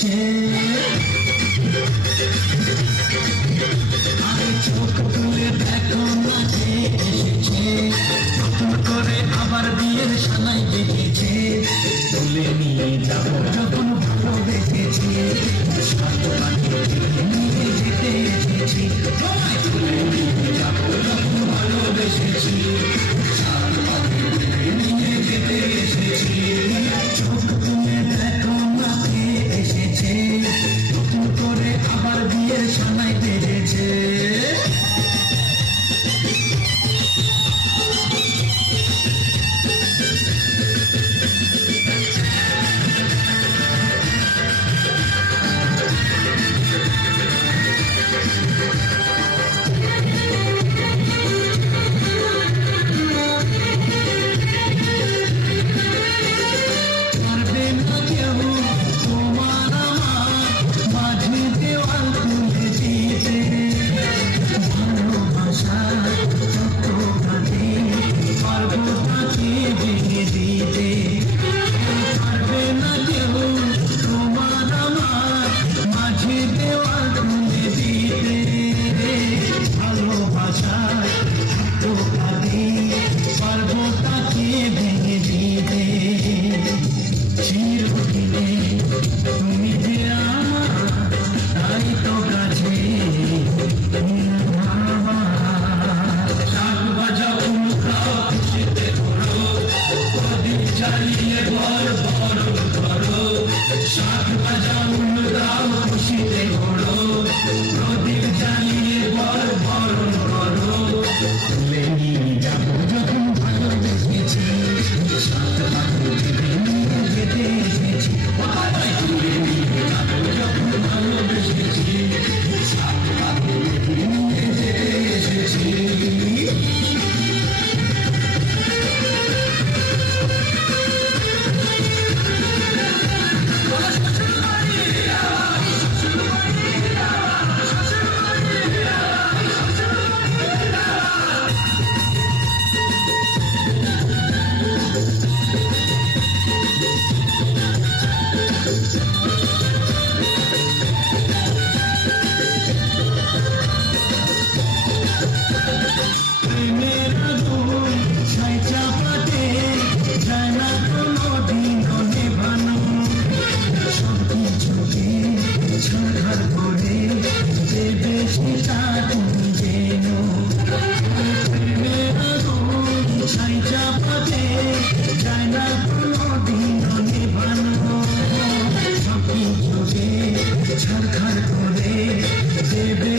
বেঁধেছে। আরে চোখ তুলে দেখো না কে এসেছে, নতুন করে আবার বিয়ের সানাই বেঁধেছে। তুলে নিয়ে যাবো যখন ভালোবেসেছি, সাত পাখি নিয়ে যেতে এসেছি। তোমায় তুলে নিয়ে যাবো যখন ভালোবেসেছি, সাত পাখি নিয়ে যেতে এসেছি। চোখ তুলে দেখো না কে এসেছে, নতুন করে আবার বিয়ের সানাই বেঁধেছে। ছাড়খাড় করে দেবে